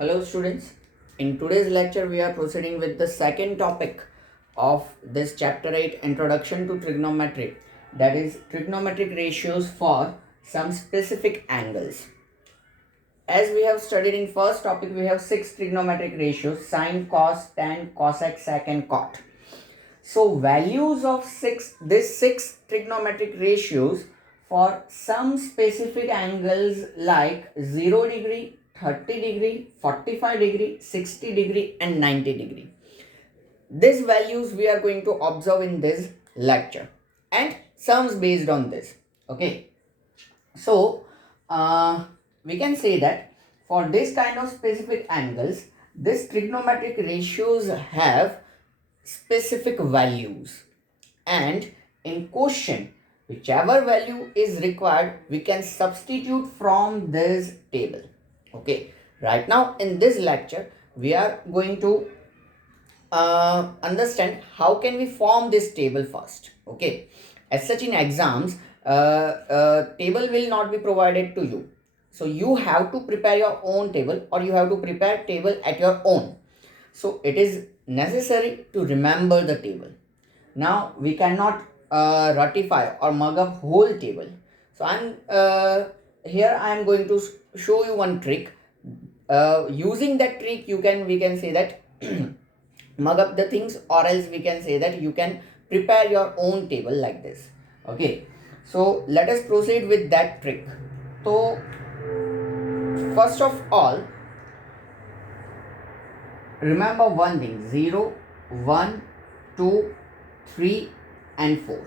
Hello students, in today's lecture we are proceeding with the second topic of this chapter 8 Introduction to Trigonometry, that is trigonometric ratios for some specific angles. As we have studied in first topic, we have 6 trigonometric ratios: sine, cos, tan, cosec, sec and cot. So values of these six trigonometric ratios for some specific angles like 0 degree, 30 degree, 45 degree, 60 degree and 90 degree. These values we are going to observe in this lecture and sums based on this. Okay. So we can say that for this kind of specific angles, these trigonometric ratios have specific values, and in question whichever value is required we can substitute from this table. Okay, right now in this lecture we are going to understand how can we form this table first. Okay, as such in exams table will not be provided to you, so you have to prepare your own table or you have to prepare table at your own. So it is necessary to remember the table. Now we cannot ratify or mug up whole table. So I am going to show you one trick. Using that trick we can say that mug up the things, or else we can say that you can prepare your own table like this. Okay, so let us proceed with that trick. So first of all, remember one thing: 0, 1, 2, 3 and 4.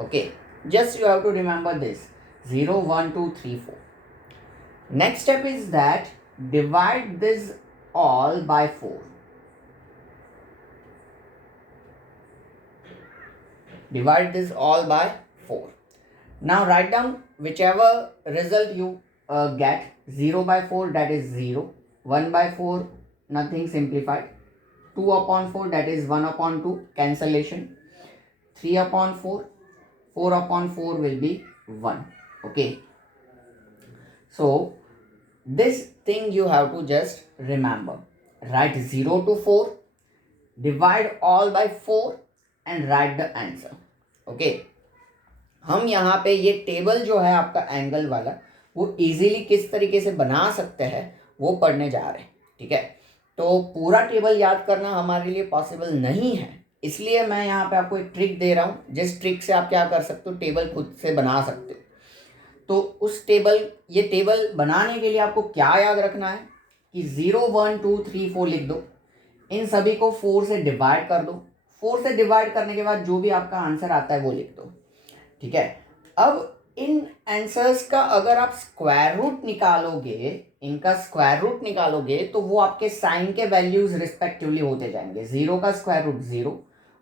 Okay, just you have to remember this: 0, 1, 2, 3, 4. Next step is that divide this all by 4. Divide this all by 4. Now write down whichever result you get. 0 by 4, that is 0. 1 by 4, nothing, simplified. 2 upon 4, that is 1 upon 2, cancellation. 3 upon 4, 4 upon 4 will be 1. Okay, so this thing you have to just remember. Write 0 to 4, divide all by 4 and write the answer. Okay, हम यहाँ पे ये टेबल जो है आपका एंगल वाला वो इजीली किस तरीके से बना सकते हैं वो पढ़ने जा रहे हैं. ठीक है, तो पूरा टेबल याद करना हमारे लिए पॉसिबल नहीं है, इसलिए मैं यहाँ पे आपको एक ट्रिक दे रहा हूँ जिस ट्रिक से आप क्या कर सकते हो, टेबल खुद से बना सकते हो. तो उस ये टेबल बनाने के लिए आपको क्या याद रखना है कि 0, 1, 2, 3, 4 लिख दो. इन सभी को 4 से डिवाइड कर दो. 4 से डिवाइड करने के बाद जो भी आपका आंसर आता है वो लिख दो. ठीक है, अब इन आंसर्स का अगर आप स्क्वायर रूट निकालोगे, इनका स्क्वायर रूट निकालोगे तो वो आपके साइन के वैल्यूज रिस्पेक्टिवली होते जाएंगे. 0 का स्क्वायर रूट 0,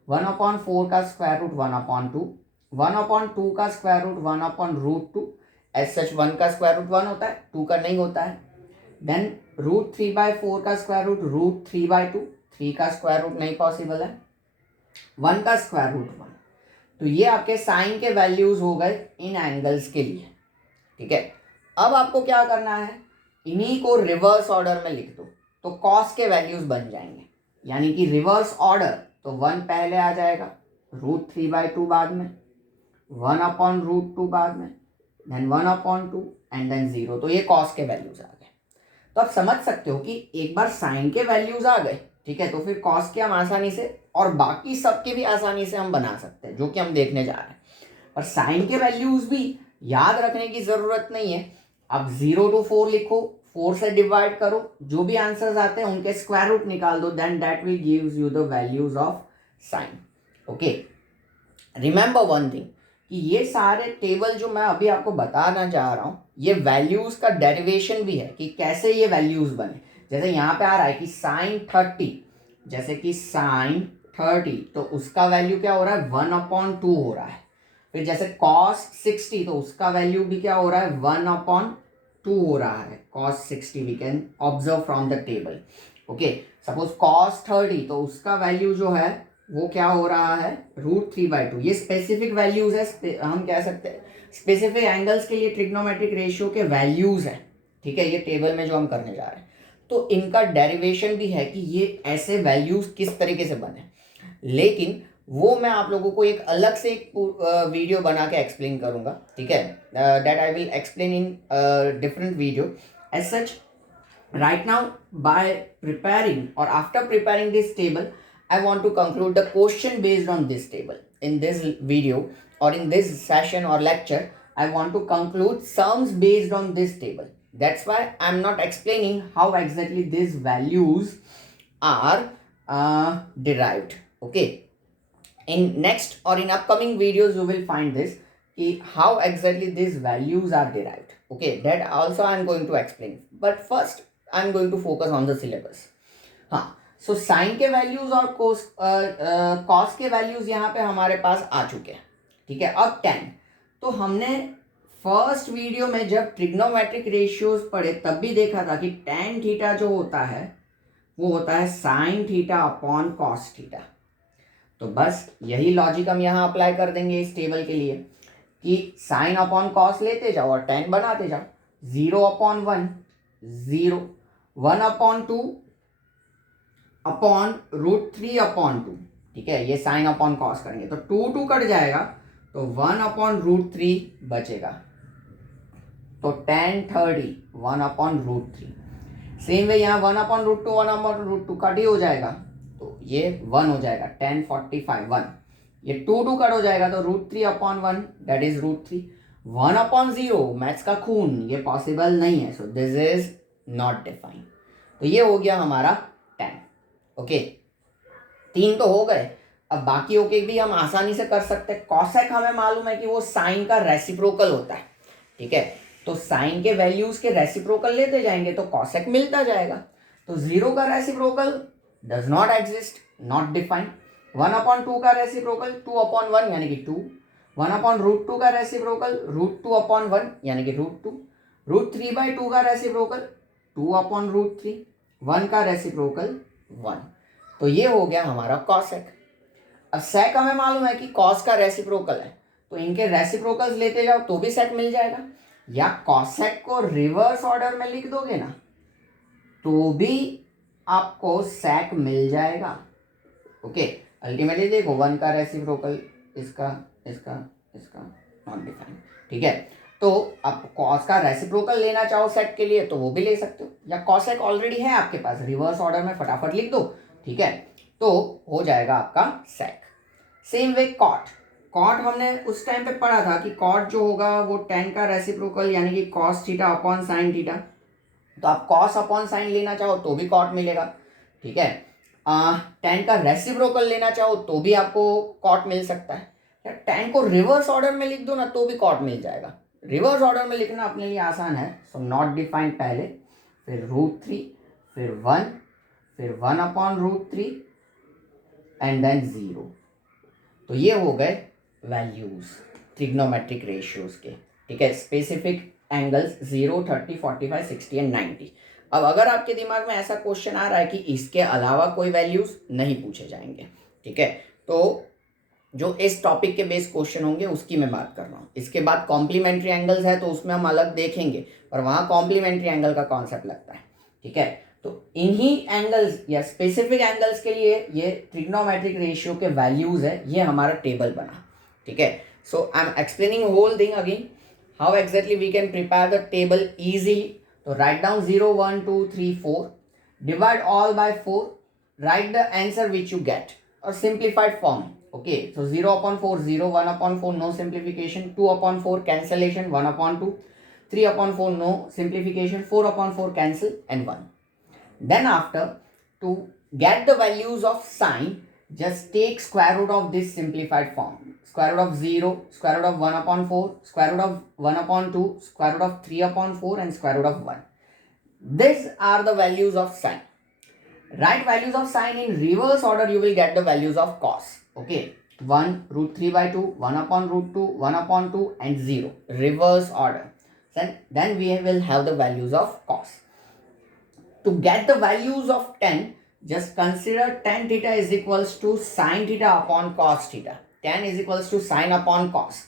1/4 का स्क्वायर रूट 1/2, 1/2 का स्क्वायर रूट 1/√2. एज सच 1 का स्क्वायर रूट 1 होता है, 2 का नहीं होता है. देन √3/4 का स्क्वायर रूट √3/2, 3 का स्क्वायर रूट नहीं पॉसिबल है. 1 का स्क्वायर रूट 1. तो ये आपके साइन के वैल्यूज हो गए इन एंगल्स के लिए. ठीक है, अब आपको क्या करना है, इन्हीं को रिवर्स ऑर्डर में लिख दो तो कॉस के वैल्यूज बन जाएंगे. यानी कि रिवर्स ऑर्डर, तो 1 पहले आ जाएगा, √3/2 बाद में, 1/√2 बाद में, देन 1/2 एंड देन 0. तो ये कॉस के वैल्यूज आ गए. तो आप समझ सकते हो कि एक बार साइन के वैल्यूज आ गए, ठीक है, तो फिर कॉस के हम आसानी से और बाकी सबके भी आसानी से हम बना सकते हैं, जो कि हम देखने जा रहे हैं. और साइन के वैल्यूज भी याद रखने की जरूरत नहीं है. अब 0 to 4 लिखो, 4 से डिवाइड करो, जो भी आंसर्स आते हैं उनके स्क्वायर रूट निकाल दो, then that will gives you the values of sine. Okay, remember one thing कि ये सारे टेबल जो मैं अभी आपको बताना चाह रहा हूँ, ये वैल्यूज का डेरिवेशन भी है कि कैसे ये वैल्यूज बने. जैसे यहाँ पे आ रहा है कि साइन 30, जैसे कि साइन 30 तो उसका वैल्यू क्या हो रहा है, 1/2 हो रहा है. फिर जैसे कॉस 60 तो उसका वैल्यू भी क्या हो रहा है, 1/2 हो रहा है. Cos 60 we can observe from the table. Okay, suppose cos 30 तो उसका वैल्यू जो है वो क्या हो रहा है, √3/2. ये स्पेसिफिक वैल्यूज है, हम कह सकते हैं स्पेसिफिक एंगल्स के लिए ट्रिग्नोमेट्रिक रेशियो के वैल्यूज है. ठीक है, ये टेबल में जो हम करने जा रहे हैं. तो इनका डेरिवेशन भी है कि ये ऐसे वैल्यूज किस तरीके से बने, लेकिन वो मैं आप लोगों को एक अलग से एक वीडियो बना के एक्सप्लेन करूंगा, ठीक है, that I will explain in different video. As such right now, by preparing or after preparing this table, I want to conclude the question based on this table. In this video or in this session or lecture, I want to conclude sums based on this table. That's why I'm not explaining how exactly these values are derived. Okay, in next or in upcoming videos you will find this how exactly these values are derived. Okay, that also I'm going to explain, but first I'm going to focus on the syllabus. हाँ, so sine के वैल्यूज और कॉस के वैल्यूज यहाँ पे हमारे पास आ चुके हैं, ठीक है. अब टेन, तो हमने फर्स्ट वीडियो में जब ट्रिग्नोमेट्रिक रेशियोज पढ़े तब भी देखा था कि टेन थीटा जो होता है वो होता है sine theta upon cos theta. तो बस यही लॉजिक हम यहाँ अप्लाई कर देंगे इस टेबल के लिए कि साइन अपॉन कॉस लेते जाओ और टेन बनाते जाओ. 0/1 0, 1/2 अपॉन √3/2, ठीक है. ये साइन अपॉन कॉस करेंगे तो 2 कट जाएगा तो 1/√3 बचेगा. तो 10/30 1/√3. सेम वे यहाँ 1/√2 1/√2 कट ही हो जाएगा तो ये 1 हो जाएगा. 10/45 1. ये 2 कट हो जाएगा तो √3/1 दैट इज √3. 1/0 मैथ्स का खून, ये पॉसिबल नहीं है, so this is not defined. तो ये हो गया हमारा 10. ओके, 3 तो हो गए. अब बाकी ओके भी हम आसानी से कर सकते हैं. कॉसेक हमें मालूम है कि वो साइन का रेसिप्रोकल होता है, ठीक है. तो साइन के वैल्यूज के रेसिप्रोकल लेते जाएंगे तो कॉसेक मिलता जाएगा. तो 0 का reciprocal does not exist, not defined. 1/2 का रेसिप्रोकल 2/1 यानी कि 2. 1/√2 का रेसिप्रोकल √2/1 यानी कि √2. √3/2 का रेसिप्रोकल 2/√3. 1 का रेसिप्रोकल 1. तो ये हो गया हमारा कॉसेक. अब सेक हमें मालूम है कि कॉस का रेसिप्रोकल है, तो इनके रेसिप्रोकल्स लेते जाओ तो भी सेक मिल जाएगा. या कॉसेक को रिवर्स ऑर्डर में लिख दोगे ना तो भी आपको सेक मिल जाएगा. ओके, अल्टीमेटली देखो 1 का रेसिप्रोकल इसका इसका इसका नॉट डिफाइंड, ठीक है. तो आप कॉस का रेसिप्रोकल लेना चाहो सेक के लिए तो वो भी ले सकते हो, या कॉसेक ऑलरेडी है आपके पास, रिवर्स ऑर्डर में फटाफट लिख दो, ठीक है. तो हो जाएगा आपका सेक. Same way caught. कॉट हमने उस टाइम पे पढ़ा था कि कॉट जो होगा वो 10 का रेसिप्रोकल यानी कि cos theta upon sine theta. तो आप कॉस अपॉन साइन लेना चाहो तो भी कॉट मिलेगा, ठीक है. 10 का रेसिप्रोकल लेना चाहो तो भी आपको कॉट मिल सकता है. या 10 को रिवर्स ऑर्डर में लिख दो ना तो भी कॉट मिल जाएगा. रिवर्स ऑर्डर में लिखना अपने लिए आसान है. सो नॉट डिफाइंड पहले, फिर √3, फिर 1, फिर 1/√3 एंड देन 0. तो ये हो गए वैल्यूज ट्रिग्नोमेट्रिक रेशियोज के, ठीक है. स्पेसिफिक एंगल्स 0, 30, 45, 60 एंड 90. अब अगर आपके दिमाग में ऐसा क्वेश्चन आ रहा है कि इसके अलावा कोई वैल्यूज नहीं पूछे जाएंगे, ठीक है, तो जो इस टॉपिक के बेस क्वेश्चन होंगे उसकी मैं बात कर रहा हूँ. इसके बाद कॉम्प्लीमेंट्री एंगल्स है तो उसमें हम अलग देखेंगे, और वहाँ कॉम्प्लीमेंट्री एंगल का कॉन्सेप्ट लगता है, ठीक है. तो इन्हीं एंगल्स या स्पेसिफिक एंगल्स के लिए ये ट्रिग्नोमेट्रिक रेशियो के वैल्यूज है, ये हमारा टेबल बना, ठीक है. So I am explaining whole thing again how exactly we can prepare the table easily. तो write down 0, 1, 2, 3, 4, divide all by 4, write the answer which you get or simplified form. Okay, so 0/4 0, 1/4 no simplification, 2/4 cancellation, 1/2, 3/4 no simplification, 4/4 cancel and 1. Then after, to get the values of sine, just take square root of this simplified form. Square root of 0, square root of 1/4, square root of 1/2, square root of 3/4 and square root of 1. These are the values of sine. Write values of sine in reverse order, you will get the values of cos. Okay, 1 √3/2, 1/√2, 1/2 and 0, reverse order. Then we will have the values of cos. To get the values of 10, just consider tan theta is equals to sin theta upon cos theta. Tan is equals to sin upon cos.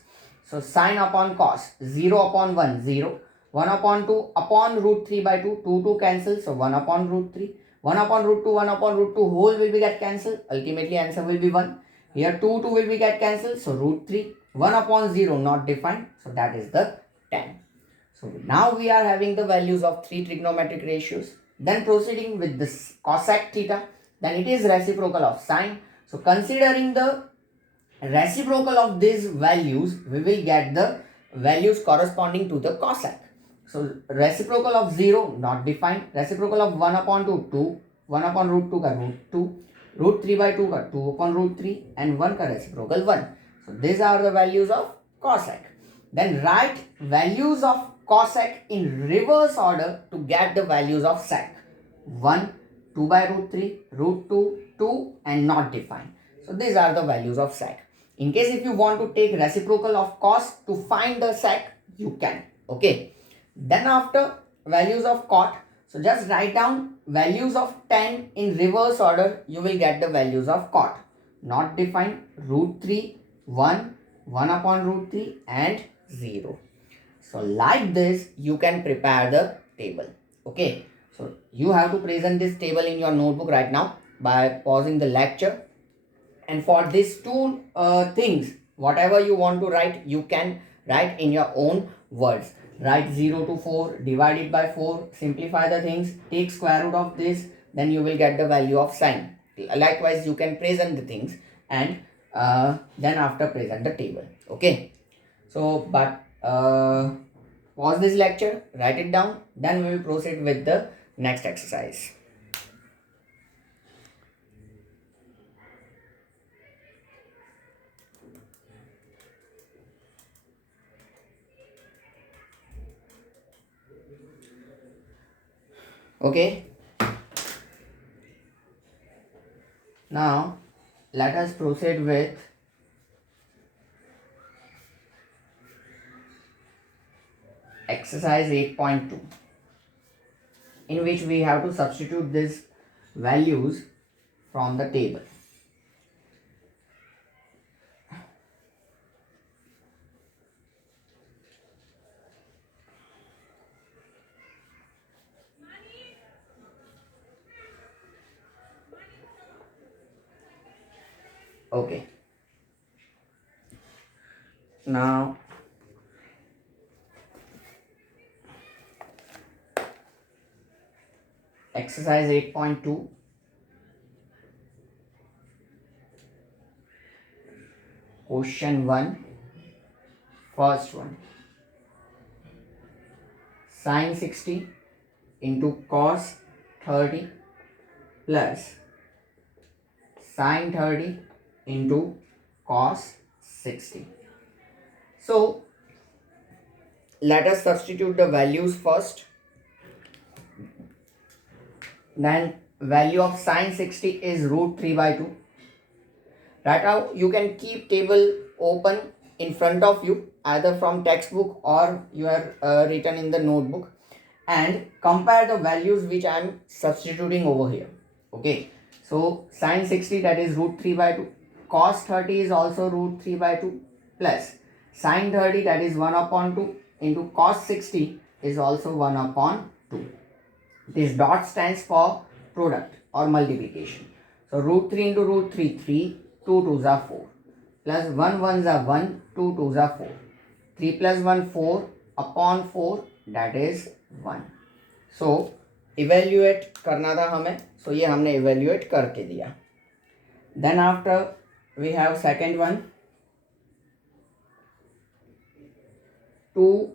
So sin upon cos, 0/1 0, 1 upon 2 upon root 3 by 2. 2 cancel, so 1 upon root 3. 1 upon root 2, 1 upon root 2 whole will be get cancelled. Ultimately answer will be 1. Here 2 will be get cancelled, so root 3. 1 upon 0 not defined, so that is the tan. So now we are having the values of 3 trigonometric ratios. Then proceeding with this cosec theta, then it is reciprocal of sine. So considering the reciprocal of these values, we will get the values corresponding to the cosec. So reciprocal of 0 not defined, reciprocal of 1 upon 2 2, 1 upon root 2 का root 2, root 3 by 2 का 2 upon root 3 and 1 का reciprocal 1. So these are the values of cosec. Then write values of cosec in reverse order to get the values of sec. 1, 2 by root 3, root 2, 2 and not defined. So these are the values of sec. In case if you want to take reciprocal of cos to find the sec, you can. Okay. Then after values of cot, so just write down values of tan in reverse order, you will get the values of cot. Not defined, root 3, 1, 1 upon root 3 and 0. So like this you can prepare the table. Okay. So you have to present this table in your notebook right now by pausing the lecture. And for these two things, whatever you want to write, you can write in your own words. Write 0 to 4, divide it by 4, simplify the things, take square root of this, then you will get the value of sine. Likewise, you can present the things and then after present the table. Okay. So, but pause this lecture, write it down, then we will proceed with the next exercise. Okay. Now let us proceed with exercise 8.2, in which we have to substitute these values from the table. Okay. Now exercise 8.2, question 1, first one. Sin 60 into cos 30 plus sin 30 into cos 60. So let us substitute the values first. Then value of sin 60 is root 3 by 2. Right now you can keep table open in front of you, either from textbook or you have written in the notebook, and compare the values which I am substituting over here. Okay. So sin 60, that is root 3 by 2. Cos 30 is also root 3 by 2 plus sin 30, that is 1 upon 2 into cos 60 is also 1 upon 2. This dot stands for product or multiplication. So root 3 into root 3, 3, 2 2s are 4 plus 1 1s are 1, 2 2s are 4. 3 plus 1 4 upon 4, that is 1. So evaluate करना था हमें, so ये हमने evaluate करके दिया. Then after we have second one, 2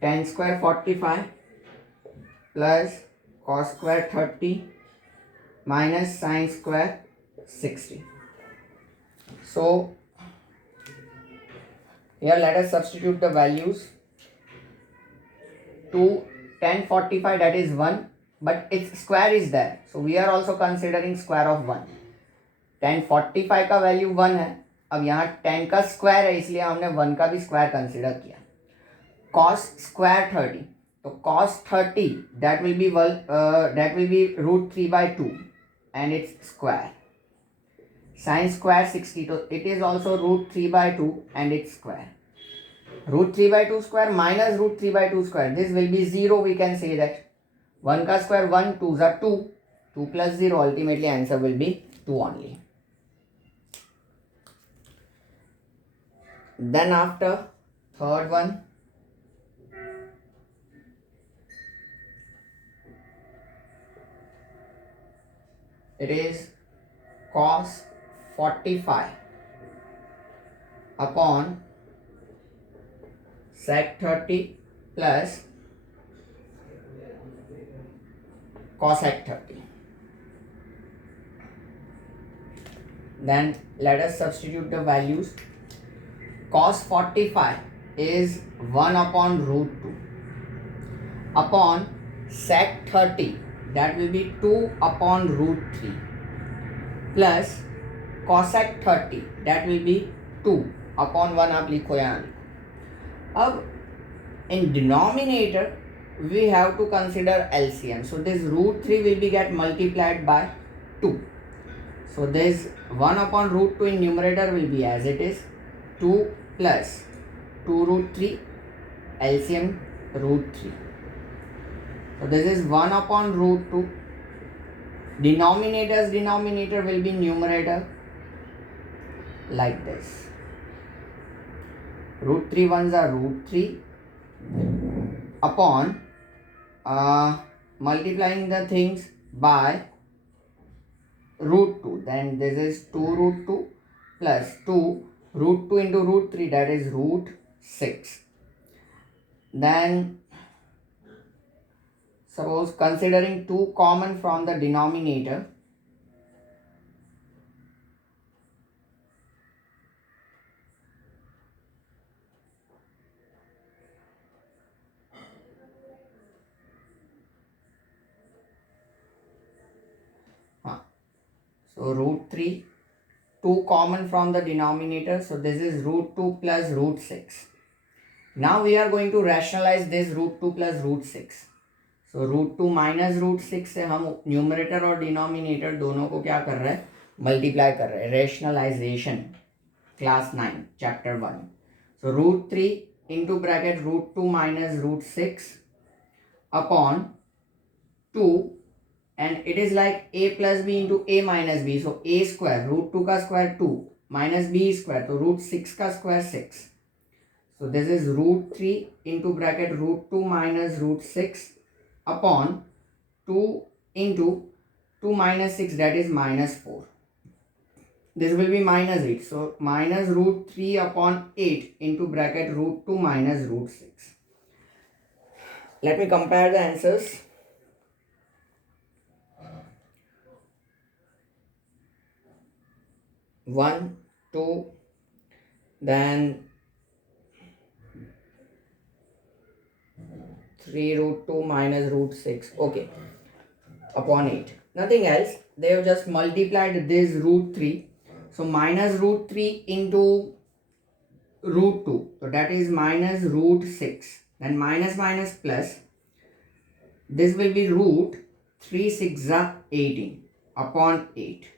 tan square 45 plus cos square 30 minus sin square 60. So here let us substitute the values. 2 tan 45, that is 1, but its square is there, so we are also considering square of 1. tan 45 का value 1 है, अब यहाँ tan का स्क्वायर है इसलिए हमने 1 का भी स्क्वायर कंसिडर किया. cos square 30, तो cos 30 that will be root 3 by 2 and its square. Sin square 60, so it is also root 3 by 2 and its square. Root 3 by 2 square minus root 3 by 2 square. This will be 0. We can say that 1 ka square 1, 2 are 2. 2 plus 0. Ultimately answer will be 2 only. Then after third one, it is cos 45 upon sec 30 plus cosec 30. Then let us substitute the values. Cos 45 is 1 upon root 2 upon sec 30, that will be 2 upon root 3 plus cosec 30, that will be 2 upon 1. आप लिखो यहाँ. अब in denominator we have to consider LCM. So this root 3 will be get multiplied by 2. So this 1 upon root 2 in numerator will be as it is, 2 plus 2 root 3, LCM root 3. So this is 1 upon root 2. Denominator will be numerator like this. Root 3 ones are root 3 upon multiplying the things by root 2. Then this is 2 root 2 plus 2 root 2 into root 3, that is root 6. Then suppose considering 2 common from the denominator, so root 3, 2 common from the denominator, so this is root 2 plus root 6. Now we are going to rationalize this root 2 plus root 6. So root 2 minus root 6 से हम न्यूमरेटर और डिनोमिनेटर दोनों को क्या कर रहे हैं, मल्टीप्लाई कर रहे हैं. Rationalization class 9 chapter 1. So root 3 into bracket root 2 minus root 6 upon 2, and it is like a plus b into a minus b. So a square, root 2 का square 2 minus b square, तो root 6 का square 6. So this is root 3 into bracket root 2 minus root 6 upon 2 into 2 minus 6, that is minus 4. This will be minus 8. So minus root 3 upon 8 into bracket root 2 minus root 6. Let me compare the answers. One, 2, then 3 root 2 minus root 6, okay, upon 8. Nothing else. They have just multiplied this root 3. So minus root 3 into root 2. So that is minus root 6. Then minus minus plus. This will be root 3 6 are 18 upon 8.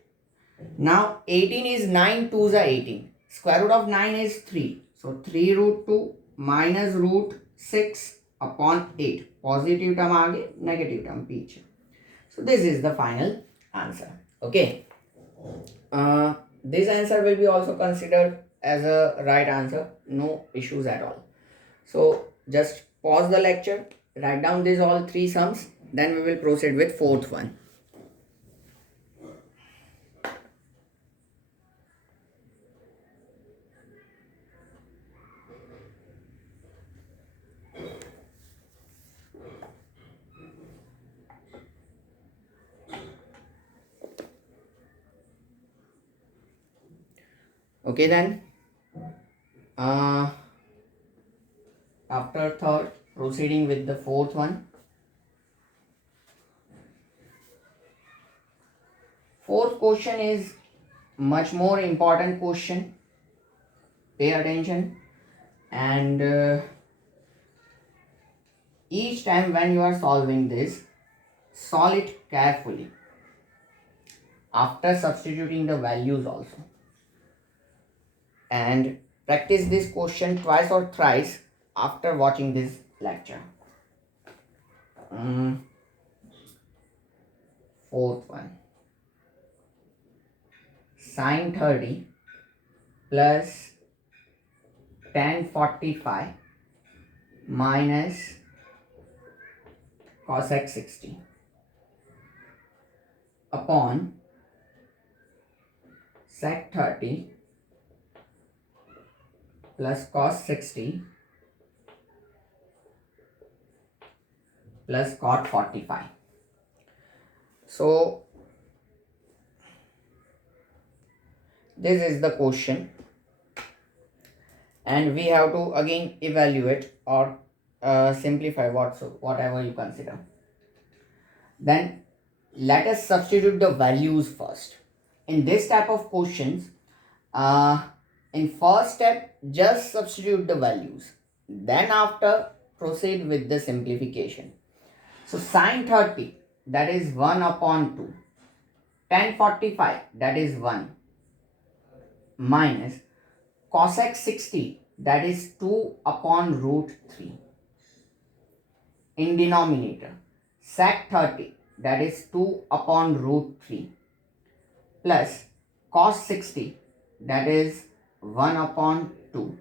Now 18 is 9 2s are 18. Square root of 9 is 3. So 3 root 2 minus root 6 upon 8. Positive term आगे, negative term पीछे. So this is the final answer. Okay. This answer will be also considered as a right answer. No issues at all. So just pause the lecture, write down these all 3 sums. Then we will proceed with fourth one. Okay then, after third, proceeding with the fourth one. Fourth question is much more important question. Pay attention, and each time when you are solving this, solve it carefully after substituting the values also. And practice this question twice or thrice after watching this lecture. Fourth one, sin 30 plus tan 45 minus cosec 60 upon sec 30 plus cos 60 plus cot 45. So this is the question, and we have to again evaluate or simplify whatever you consider. Then let us substitute the values first. In this type of questions, in first step just substitute the values, then after proceed with the simplification. So sin 30, that is 1 upon 2, tan 45, that is 1, minus cosec 60, that is 2 upon root 3. In denominator, sec 30, that is 2 upon root 3, plus cos 60, that is 1 upon 2,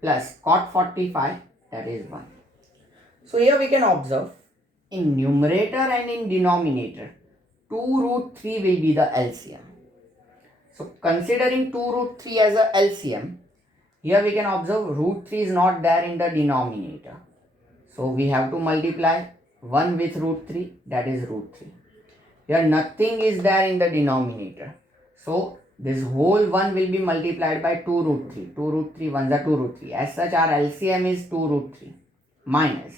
plus cot 45, that is 1. So here we can observe, in numerator and in denominator, 2 root 3 will be the LCM. So considering 2 root 3 as a LCM, here we can observe root 3 is not there in the denominator. So we have to multiply 1 with root 3, that is root 3. Here nothing is there in the denominator. So this whole 1 will be multiplied by 2 root 3. 2 root 3, 1 is 2 root 3. As such, our LCM is 2 root 3 minus.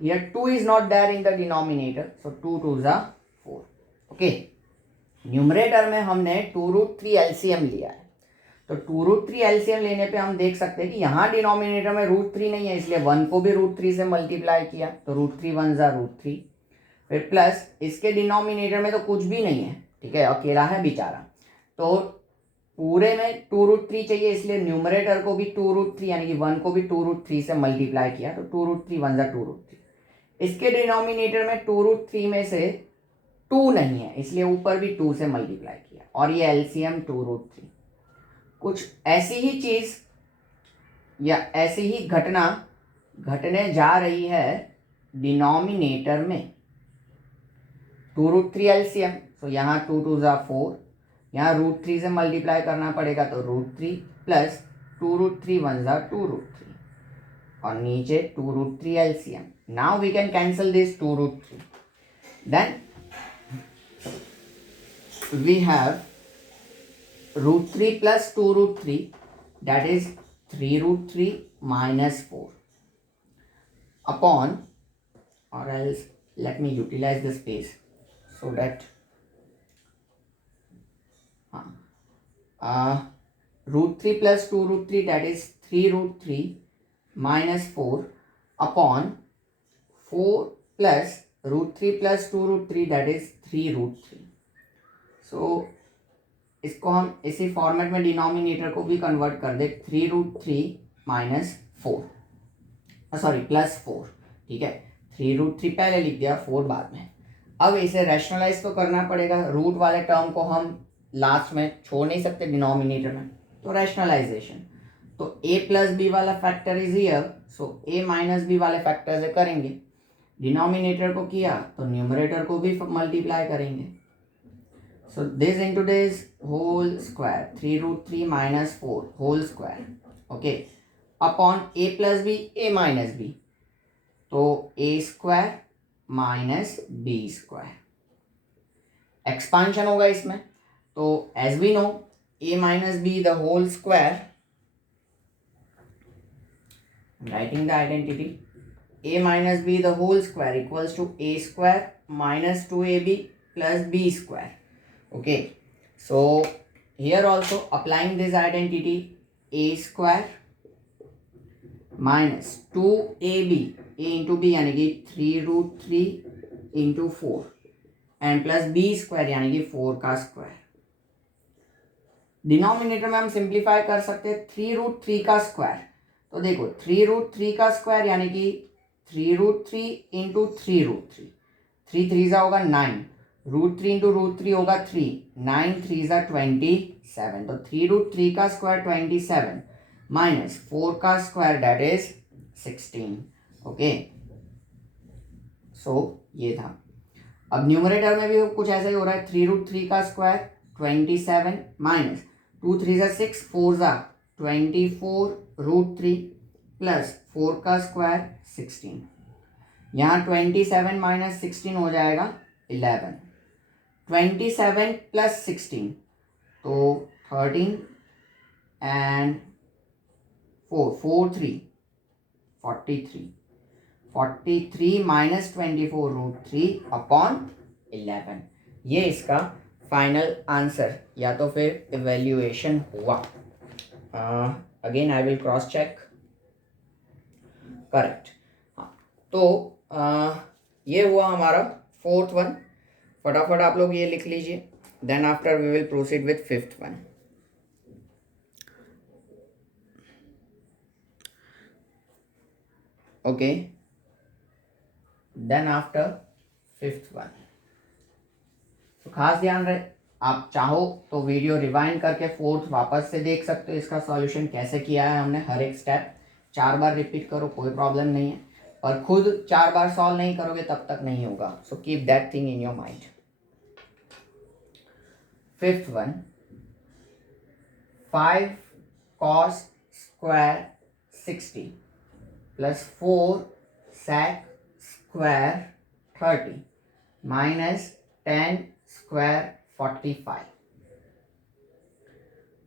Here 2 is not there in the denominator. So 2 2s are 4. Okay. Numerator में हमने 2 root 3 एलसीएम लिया है, तो 2 root 3 एलसीएम लेने पे हम देख सकते हैं कि यहाँ डिनोमिनेटर में रूट 3 नहीं है, इसलिए 1 को भी रूट 3 से मल्टीप्लाई किया, तो रूट 3 1 जा रूट 3, फिर प्लस इसके डिनोमिनेटर में तो कुछ भी नहीं है, ठीक है, अकेला है बेचारा, तो पूरे में 2 रूट 3 चाहिए, इसलिए न्यूमरेटर को भी 2 रूट 3 यानी कि 1 को भी 2 रूट 3 से मल्टीप्लाई किया, तो 2 रूट 3 1 जा 2 रूट 3। इसके डिनोमिनेटर में 2 रूट 3 में से 2 नहीं है, इसलिए ऊपर भी 2 से मल्टीप्लाई किया, और ये एलसीएम 2 रूट 3। कुछ ऐसी ही चीज या ऐसी ही घटना घटने जा रही है डिनोमिनेटर में, 2 रूट 3 एलसीएम, तो यहाँ 2 2 जा 4, यहाँ रूट 3 से मल्टीप्लाई करना पड़ेगा, तो रूट 3 प्लस 2 रूट 3 1 जा 2 रूट 3, और नीचे 2 root 3 LCM. Now we can cancel this 2 root 3, then we have root 3 plus 2 root 3, that is 3 root 3 minus 4 upon, or else let me utilize the space so that root 3 plus 2 root 3, that is 3 root 3 minus 4 upon 4 plus root 3 plus 2 root 3, that is 3 root 3। तो इसको हम इसी फॉर्मेट में डिनोमिनेटर को भी कन्वर्ट कर दे, 3 रूट 3 माइनस 4, sorry plus 4, ठीक है, 3 रूट 3 पहले लिख दिया, 4 बाद में। अब इसे रैशनलाइज तो करना पड़ेगा, रूट वाले टर्म को हम लास्ट में छोड़ नहीं सकते डिनोमिनेटर में, तो रैशनलाइजेशन, तो a प्लस बी वाला factor is here, so a minus B वाले फैक्टर से करेंगे, डिनोमिनेटर को किया तो न्यूमरेटर को भी मल्टीप्लाई करेंगे, so this into this whole square, 3 root 3 minus 4 whole square, okay, upon a plus b, a minus b, तो a square minus b square, expansion होगा इसमें, तो as we know a minus b the whole square, writing the identity, a minus b the whole square equals to a square minus 2ab plus b square. Okay, so here also applying this identity, a square minus 2ab, a into b यानी कि 3 root 3 into 4 and plus b square यानी कि 4 का square, denominator में हम सिंप्लीफाई कर सकते हैं 3√3 का स्क्वायर। तो देखो 3√3 का स्क्वायर यानी कि 3√3 इंटू 3√3, 3 3 होगा 9, √3 इंटू √3 होगा 3, 9 3 27। तो 3√3 का स्क्वायर 27 माइनस 4 का स्क्वायर दैट इज 16। ओके, सो ये था। अब न्यूमरेटर में भी कुछ ऐसा ही हो रहा है, 3√3 का स्क्वायर 27 माइनस 2 3 6, 4 24 √3 प्लस 4 का स्क्वायर 16। यहाँ 27 माइनस 16 हो जाएगा 11, 27 प्लस 16 तो 13 एंड 4 3 43, 43 माइनस 24 √3 अपॉन 11। ये इसका फाइनल आंसर या तो फिर इवेल्युएशन हुआ। Again I will cross check, correct. हाँ, तो ये हुआ हमारा 4th वन। फटाफट आप लोग ये लिख लीजिए, then after we will proceed with 5th one. Okay, then after 5th one. तो खास ध्यान रहे, आप चाहो तो वीडियो रिवाइंड करके 4th वापस से देख सकते हो, इसका सॉल्यूशन कैसे किया है हमने। हर एक स्टेप 4 बार रिपीट करो, कोई प्रॉब्लम नहीं है। और खुद 4 बार सॉल्व नहीं करोगे तब तक नहीं होगा। So keep that thing in your mind. 5th one, 5 cos square 60 plus 4 sec square 30 minus 10 square 45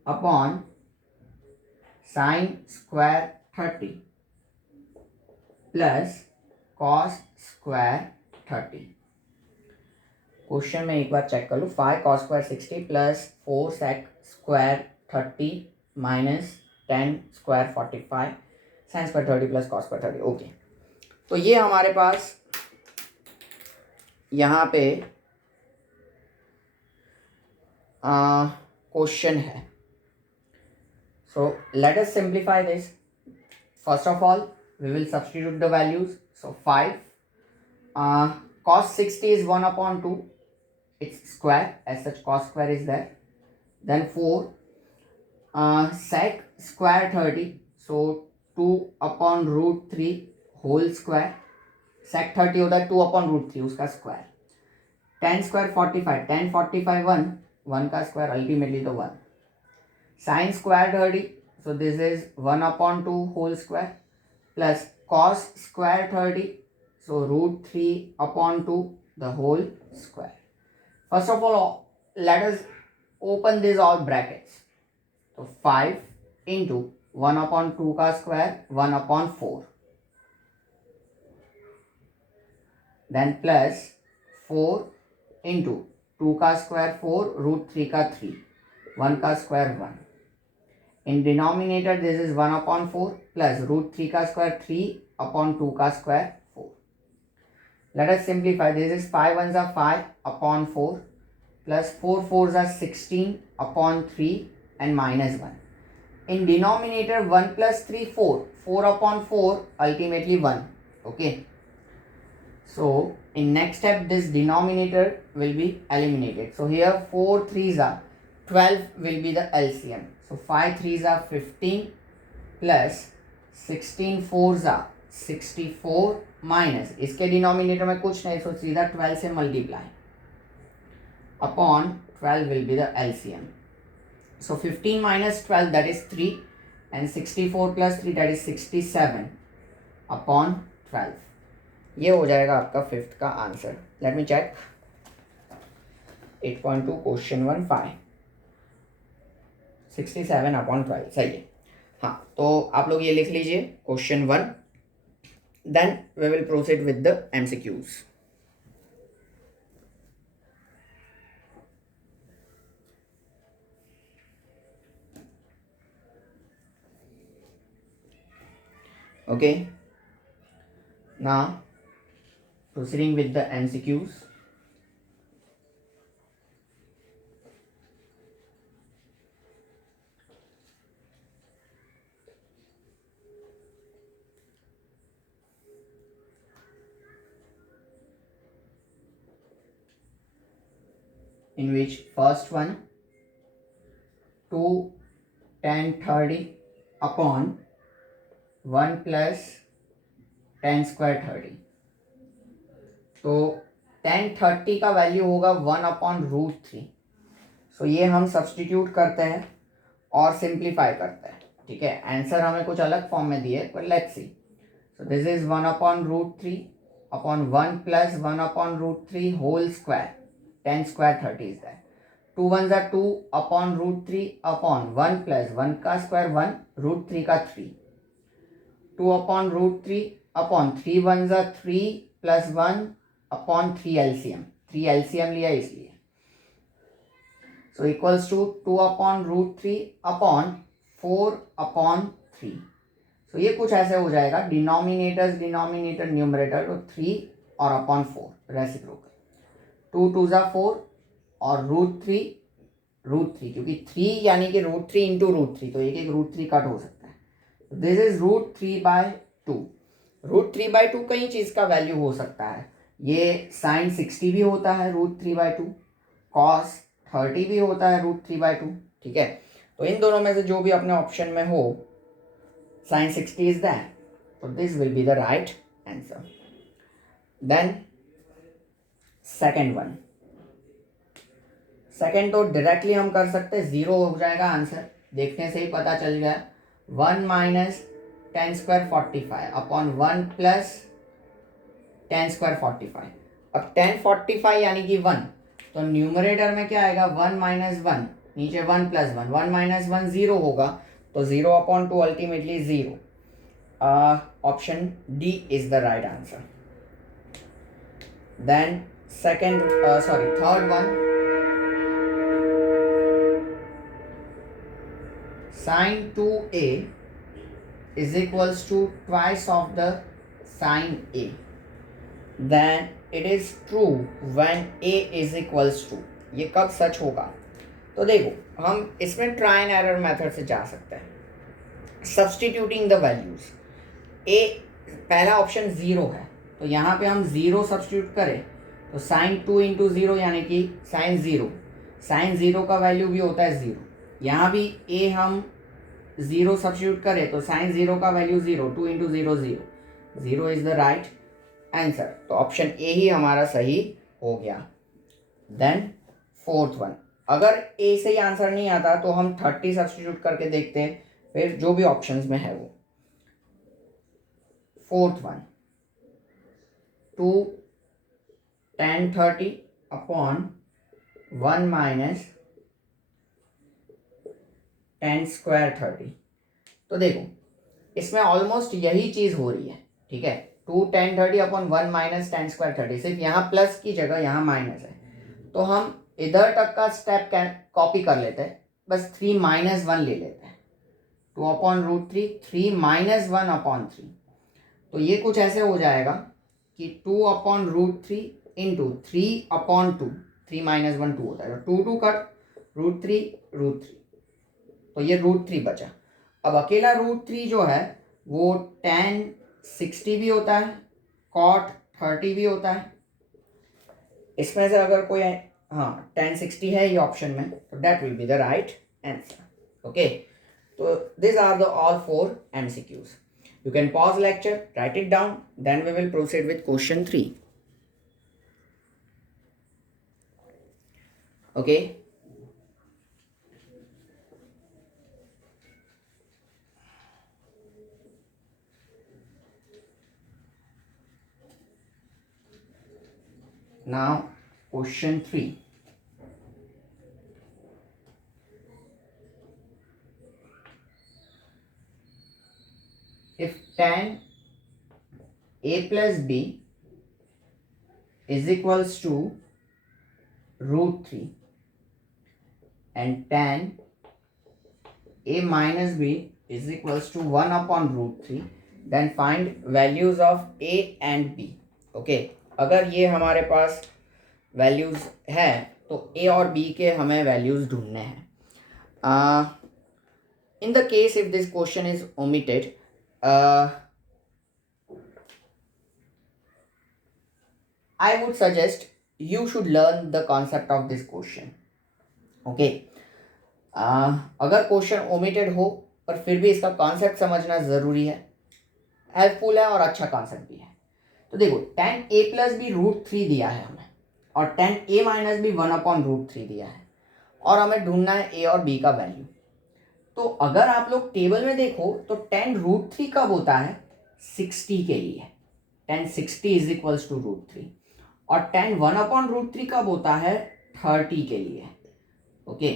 upon sin square 30 plus cos square 30। क्वेश्चन में एक बार चेक कर लो, 5 cos square 60 प्लस 4 sec square 30 माइनस 10 square 45 sin square 30 plus cos square 30। ओके, तो ये हमारे पास यहाँ पे क्वेश्चन है। So let us simplify this. First of all we will substitute the values. So 5 cos 60 is 1 upon 2, it's square, as such cos square is there. Then 4 sec square 30, so 2 upon √3 whole square, sec 30 होता है 2 upon √3 उसका स्क्वायर। 10 square 45, 10 45 1, 1 का स्क्वायर अल्टीमेटली तो 1। sin square 30, so this is 1 upon 2 whole square plus cos square 30, so √3 upon 2 the whole square. First of all, let us open these all brackets. So 5 into 1 upon 2 का square 1 upon 4, then plus 4 into 2 का square 4 √3 का 3, 1 का square 1। In denominator this is 1 upon 4 plus √3 का square 3 upon 2 का square 4। Let us simplify, this is 5 1s are 5 upon 4 plus 4 4s are 16 upon 3 and minus 1। In denominator 1 plus 3 4, 4 upon 4 ultimately 1। Okay, so in next step this denominator will be eliminated. So here 4 3s are 12 will be the LCM. So 5 3s are 15 plus 16 4s are 64 माइनस इसके डिनोमिनेटर में कुछ नहीं, सो सीधा 12 से multiply upon 12 will be the LCM. So 15 minus 12 that is 3 and 64 plus 3 that is 67 upon 12. ये हो जाएगा आपका 5th का answer. Let me check 8.2 question 1 5 67 upon 12 सही है। हाँ, तो आप लोग ये लिख लीजिए question 1, then we will proceed with the MCQs. Okay, now proceeding with the MCQs. in which first one 2 tan 30 upon 1 plus tan square 30. तो tan 30 का वैल्यू होगा 1/√3. सो ये हम सब्सटीट्यूट करते हैं और सिंप्लीफाई करते हैं. ठीक है, आंसर हमें कुछ अलग फॉर्म में दिए, पर let's see. So this is 1/√3 upon 1 plus 1/√3 whole square. tan square 30 is that. 2 1s are 2 upon √3 upon 1 plus 1 का स्क्वायर 1 √3 का 3. 2 upon √3 upon 3 1s are 3 plus 1 upon 3 LCM. 3 LCM लिया इसलिए. So equals to 2 upon √3 upon 4 upon 3. So ये कुछ ऐसे हो जाएगा, डिनोमिनेटर न्यूमरेटर तो 3 और अपॉन 4 रेसिप्रोकल. 2 2s are 4 और √3 क्योंकि 3 यानी कि √3 इंटू √3, तो एक √3 कट हो सकता है. This is √3/2. √3/2 कई चीज़ का वैल्यू हो सकता है. ये sin 60 भी होता है √3/2, cos 30 भी होता है √3/2. ठीक है, तो इन दोनों में से जो भी अपने ऑप्शन में हो, sin 60 is that. So this will be the right answer. Then second one. Second तो डायरेक्टली हम कर सकते हैं, 0 हो जाएगा आंसर, देखने से ही पता चल गया. 1 माइनस tan square 45 अपॉन 1 प्लस tan square 45. अब tan 45 यानी कि 1, तो न्यूमरेटर में क्या आएगा, 1 माइनस 1, नीचे 1 प्लस 1, 1 माइनस 1 0 होगा, तो 0/2 ultimately 0. Option D is the right answer. Then third one. Sin 2a is equals to twice of the sin a. Then it is true when a is equals to. ये कब सच होगा? तो देखो, हम इसमें ट्राई एंड एरर मेथड से जा सकते हैं. Substituting the values. a पहला ऑप्शन 0 है, तो यहाँ पे हम 0 सब्सटीट्यूट करें तो sin 2 इंटू 0 यानी कि sin 0. sin 0 का वैल्यू भी होता है 0. यहाँ भी a हम 0 सब्सटीट्यूट करें तो sin 0 का value 0. 2 into 0 0. 0 is the right answer. तो ऑप्शन ए ही हमारा सही हो गया. Then fourth one. अगर ए से ही आंसर नहीं आता तो हम 30 सब्सटीट्यूट करके देखते हैं, फिर जो भी ऑप्शंस में है वो. फोर्थ वन, 2 tan 30 अपॉन 1 माइनस tan square 30. तो देखो, इसमें ऑलमोस्ट यही चीज़ हो रही है. ठीक है, 2 tan 30 अपॉन 1 माइनस tan square 30, सिर्फ यहाँ प्लस की जगह यहाँ माइनस है, तो हम इधर तक का स्टेप कॉपी कर लेते हैं, बस 3 माइनस 1 ले लेते हैं. 2/√3, 3 माइनस 1/3. तो ये कुछ ऐसे हो जाएगा कि 2/√3 इंटू 3/2. 3 माइनस 1 2 होता है, तो 2 कट √3. तो ये √3 बचा. अब अकेला √3 जो है वो tan 60 भी होता है, cot 30 भी होता है. इसमें से अगर कोई tan 60 है ये ऑप्शन में, तो that will be the right answer. Okay, तो this are the all 4 MCQs. You can pause lecture, write it down, then we will proceed with question 3. Okay. Now question 3. If tan a plus b is equals to √3 and tan a minus b is equals to 1/√3, then find values of a and b. Okay, अगर ये हमारे पास वैल्यूज़ है तो a और b के हमें वैल्यूज़ ढूंढने हैं. In the case if this question is omitted, I would suggest you should learn the concept of this question. Okay. अगर क्वेश्चन ओमिटेड हो पर फिर भी इसका कॉन्सेप्ट समझना ज़रूरी है, हेल्पफुल है और अच्छा कॉन्सेप्ट भी है. तो देखो tan a प्लस बी √3 दिया है हमें और tan a माइनस बी 1/√3 दिया है और हमें ढूंढना है a और b का वैल्यू. तो अगर आप लोग टेबल में देखो तो tan √3 कब होता है? 60 के लिए. tan 60 इज इक्वल्स टू √3 और tan 1/√3 कब होता है? 30 के लिए. ओके.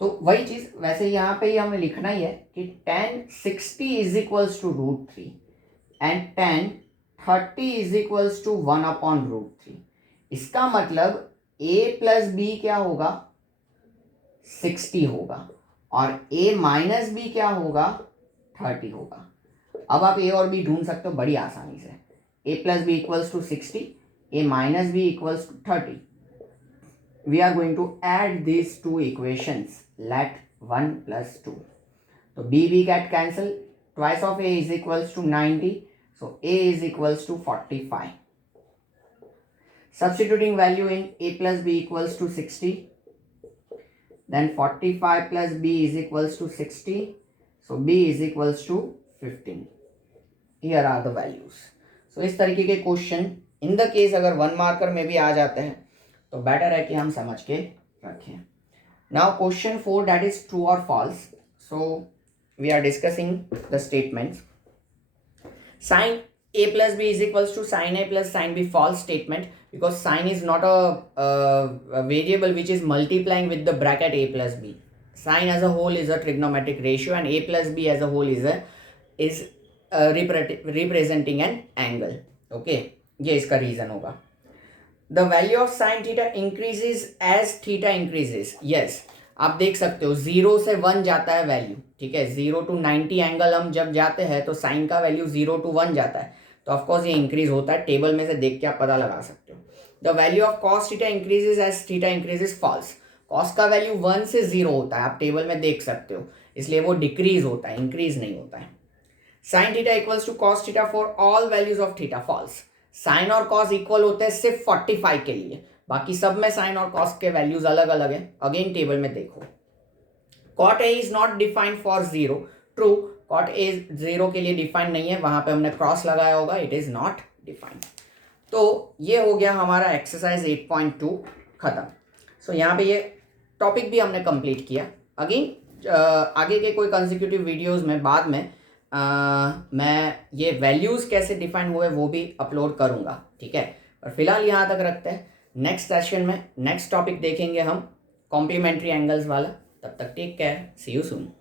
तो वही चीज़ वैसे यहाँ पे ही हमें लिखना ही है कि tan 60 is equals to √3 and tan 30 is equals to 1/√3. इसका मतलब a प्लस बी क्या होगा? 60 होगा और a माइनस बी क्या होगा? 30 होगा. अब आप a और b ढूंढ सकते हो बड़ी आसानी से. a plus B equals to 60, a minus B equals to 30. We are going to add these two equations. Let 1 plus 2. So b get cancel. Twice of a is equals to 90. So a is equals to 45. Substituting value in a plus b equals to 60. Then 45 plus b is equals to 60. So b is equals to 15. Here are the values. So इस तरीके के question in the case अगर 1 मार्कर में भी आ जाते हैं तो बेटर है कि हम समझ के रखें. Now question 4 that is true or false. So we are discussing the statements. Sine a plus b is equals to sin a plus sin b, false statement because sin is not a variable which is multiplying with the bracket a plus b. Sin as a whole is a trigonometric ratio and a plus b as a whole is representing an angle. Okay, ये इसका रीजन होगा. The value of sin theta increases as theta increases. Yes, आप देख सकते हो 0 से 1 जाता है वैल्यू. ठीक है, 0 to 90 एंगल हम जब जाते हैं तो साइन का वैल्यू 0 to 1 जाता है. तो ऑफकोर्स ये इंक्रीज होता है. टेबल में से देख के आप पता लगा सकते हो. The value of cos theta increases as theta increases. False. Cos का वैल्यू 1 से 0 होता है, आप टेबल में देख सकते हो, इसलिए वो डिक्रीज होता है, इंक्रीज नहीं होता है. Sine theta equals to cos theta for all values of theta. False. Sine और कॉस इक्वल होते हैं सिर्फ 45 के लिए, बाकी सब में साइन और कॉस के वैल्यूज अलग अलग है. अगेन टेबल में देखो. Cot A is not defined for 0. True. Cot A 0 के लिए डिफाइंड नहीं है, वहां पे हमने क्रॉस लगाया होगा. It is not defined. तो ये हो गया हमारा एक्सरसाइज 8.2 खत्म. सो यहाँ पे ये टॉपिक भी हमने कंप्लीट किया. अगेन आगे के कोई कंसेक्यूटिव वीडियोस में बाद में मैं ये वैल्यूज़ कैसे डिफाइन हुए वो भी अपलोड करूँगा. ठीक है, और फिलहाल यहाँ तक रखते हैं. नेक्स्ट सेशन में नेक्स्ट टॉपिक देखेंगे हम कॉम्प्लीमेंट्री एंगल्स वाला. तब तक take care. See you soon.